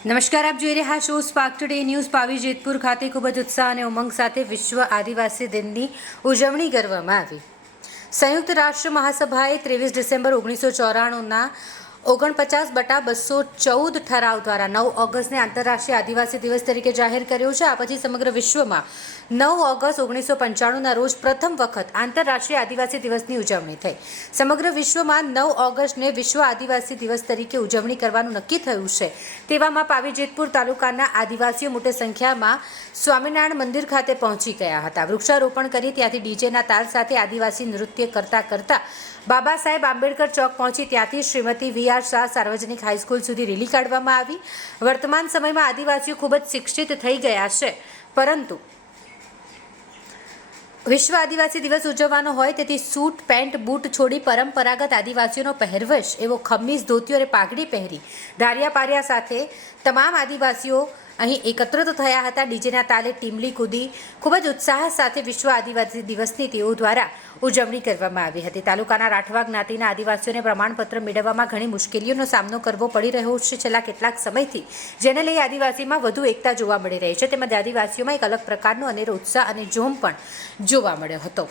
નમસ્કાર, આપ જોઈ રહ્યા છો Spark Today News Pavi Jetpur ખાતે ખૂબ જ ઉત્સાહ અને ઉમંગ સાથે વિશ્વ આદિવાસી દિનની ઉજવણી કરવામાં આવી. સંયુક્ત રાષ્ટ્ર મહાસભાએ ત્રેવીસ ડિસેમ્બર ઓગણીસો ચોરાણુંના ઓગણપચાસ બટા બસો ચૌદ ઠરાવ દ્વારા નવ ઓગસ્ટને આંતરરાષ્ટ્રીય આદિવાસી દિવસ તરીકે જાહેર કર્યો છે. આ પછી સમગ્ર વિશ્વમાં નવ ઓગસ્ટ ઓગણીસો પંચાણુંના રોજ પ્રથમ વખત આંતરરાષ્ટ્રીય આદિવાસી દિવસની ઉજવણી થઈ. સમગ્ર વિશ્વમાં નવ ઓગસ્ટને વિશ્વ આદિવાસી દિવસ તરીકે ઉજવણી કરવાનું નક્કી થયું છે. તેવામાં પાવીજેતપુર તાલુકાના આદિવાસીઓ મોટી સંખ્યામાં સ્વામિનારાયણ મંદિર ખાતે પહોંચી ગયા હતા. વૃક્ષારોપણ કરી ત્યાંથી ડીજેના તાલ સાથે આદિવાસી નૃત્ય કરતા કરતા બાબા સાહેબ આંબેડકર ચોક પહોંચી ત્યાંથી શ્રીમતી વી. આર શાહ સાર્વજનિક હાઈસ્કૂલ સુધી રેલી કાઢવામાં આવી. વર્તમાન સમયમાં આદિવાસીઓ ખૂબ જ શિક્ષિત થઈ ગયા છે. પરંતુ વિશ્વ આદિવાસી દિવસ ઉજવવાનો હોય તેથી સૂટ, પેન્ટ, બૂટ છોડી પરંપરાગત આદિવાસીઓનો પહેરવેશ એવો ખમીસ ધોતીઓ અને પાઘડી પહેરી ધારિયા પારિયા સાથે તમામ આદિવાસીઓ અહીં એકત્રિત થયા હતા ડીજેના તાલે ટીમલી કૂદી, ખૂબ જ ઉત્સાહ સાથે વિશ્વ આદિવાસી દિવસની તેઓ દ્વારા ઉજવણી કરવામાં આવી હતી. તાલુકાના રાઠવા જ્ઞાતિના આદિવાસીઓને પ્રમાણપત્ર મેળવવામાં ઘણી મુશ્કેલીઓનો સામનો કરવો પડી રહ્યો છે. છેલ્લા કેટલાક સમયથી જેને લઈ આદિવાસીમાં વધુ એકતા જોવા મળી રહી છે. તેમજ આદિવાસીઓમાં એક અલગ પ્રકારનો અનેરો ઉત્સાહ અને જોમ પણ જોવા મળ્યો હતો.